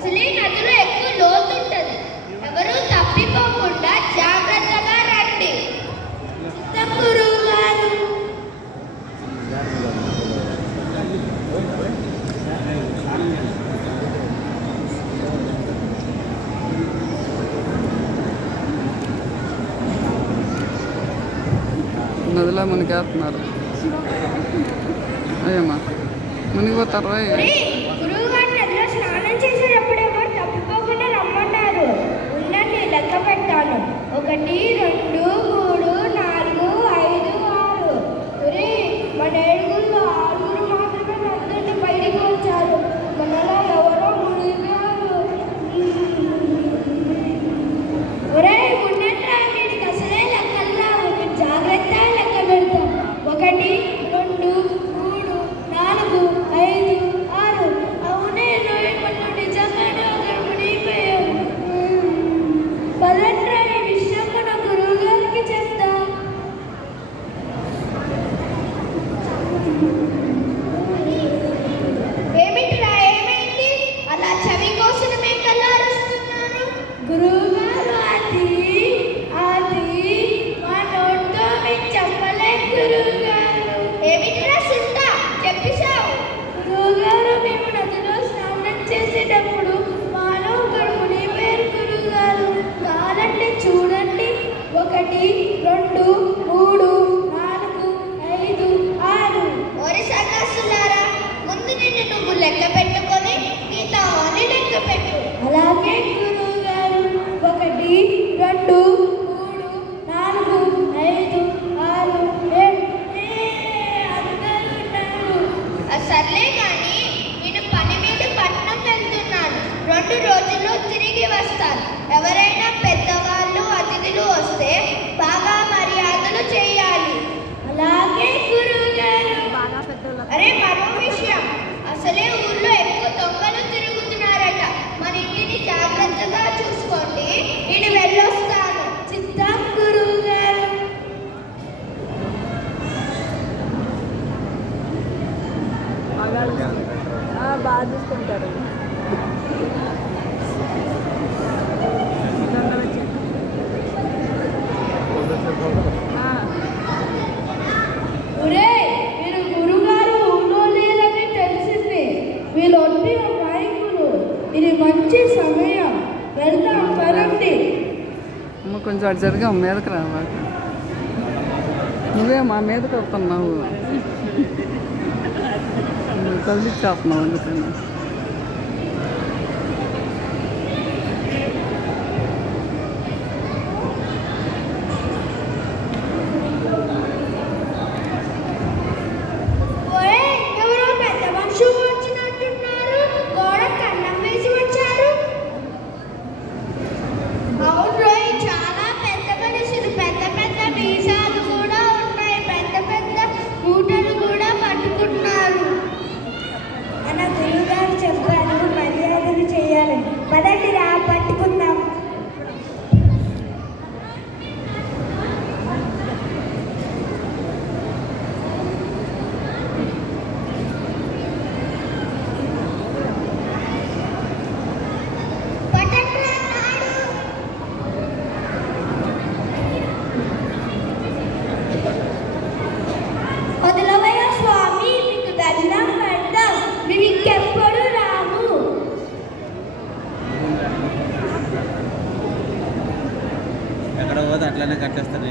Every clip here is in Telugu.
అసలే నదిలో ఎక్కువ లోతుంటది. ఎవరు తప్పిపోకుండా జాగ్రత్తగా రండి. గారు. నదిలో మునిగేస్తున్నారు. అయ్యమ్మా మునిగిపోతారు రెండు మూడు నాలుగు ఐదు ఆరు. ఒరి సన్నాసులారా ముందు నిన్ను నువ్వు లెక్క పెట్టుకొని నీతో అని లెక్క పెట్టు. అలాగే గురువు గారు ఒకటి రెండు మూడు నాలుగు ఐదు ఆరు ఏడు. సర్లే కానీ నేను పని మీద వెళ్తున్నాను. రెండు రోజుల్లో తిరిగి వస్తాను. ఎవరైనా మంచి సమయం. వెళ్దాం పరండి అమ్మ కొంచెం అటు జరిగా మీదకి రావా నువ్వే మా మీదకి వస్తున్నావు. తల్లి చేస్తున్నావు అందుకని. ఇట్లానే కట్టేస్తాను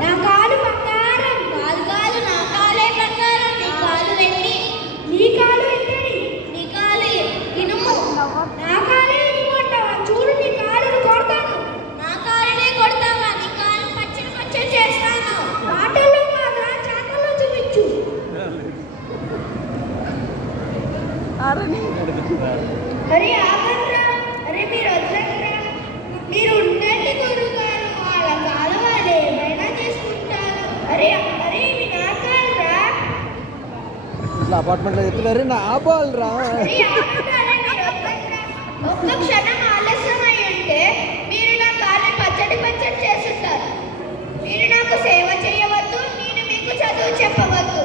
đang ఇట్లా అపార్ట్మెంట్లో చెప్తున్నారు. నా ఆపాలి రా. ఆలస్యం ఉంటే మీరు పచ్చడి పచ్చడి మీరు నాకు సేవ చేయవద్దు మీకు చదువు చెప్పవద్దు.